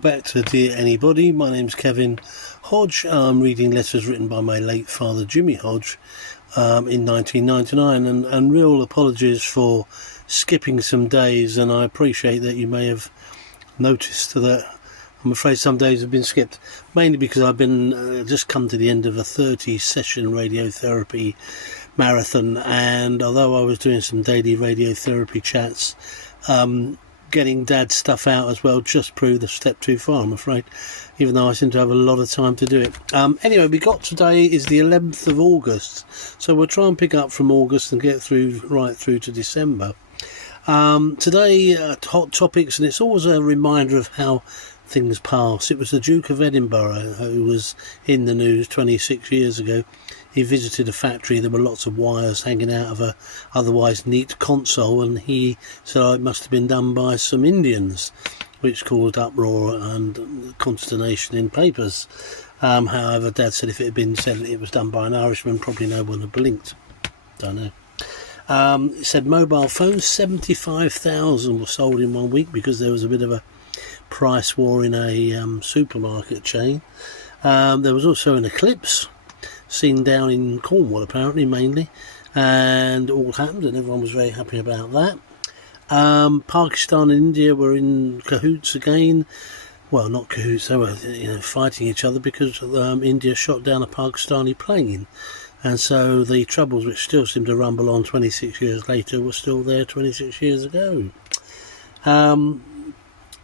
Back to Dear Anybody. My name's Kevin Hodge. I'm reading letters written by my late father Jimmy Hodge in 1999, and real apologies for skipping some days, and I appreciate that you may have noticed that I'm afraid some days have been skipped, mainly because I've been just come to the end of a 30-session radiotherapy marathon, and although I was doing some daily radiotherapy chats, getting Dad's stuff out as well just proved a step too far, I'm afraid, even though I seem to have a lot of time to do it. Anyway, we got today is the 11th of August, so we'll try and pick up from August and get through right through to December. Today, hot topics, and it's always a reminder of how things pass. It was the Duke of Edinburgh who was in the news 26 years ago. He visited a factory. There were lots of wires hanging out of a otherwise neat console, and he said it must have been done by some Indians, which caused uproar and consternation in papers. However, Dad said if it had been said it was done by an Irishman, probably no one had blinked. Don't know. It said mobile phones, 75,000 were sold in 1 week because there was a bit of a price war in a supermarket chain. There was also an eclipse seen down in Cornwall, apparently, mainly, and all happened, and everyone was very happy about that. Pakistan and India were in cahoots again. Well, not cahoots, they were fighting each other because India shot down a Pakistani plane, and so the troubles which still seem to rumble on 26 years later were still there 26 years ago.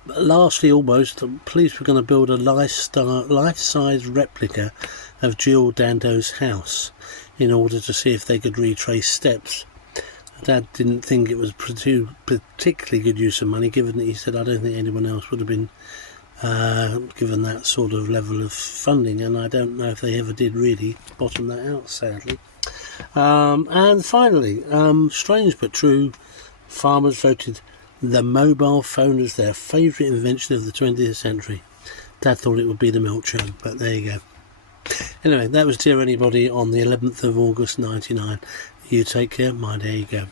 Lastly, almost, the police were going to build a life-size replica of Jill Dando's house in order to see if they could retrace steps. Dad didn't think it was particularly good use of money, given that he said I don't think anyone else would have been given that sort of level of funding, and I don't know if they ever did really bottom that out, sadly. And finally, strange but true, farmers voted the mobile phone as their favourite invention of the 20th century. Dad thought it would be the milk churn, but there you go. Anyway, that was Dear Anybody on the 11th of August 99. You take care, my there you go.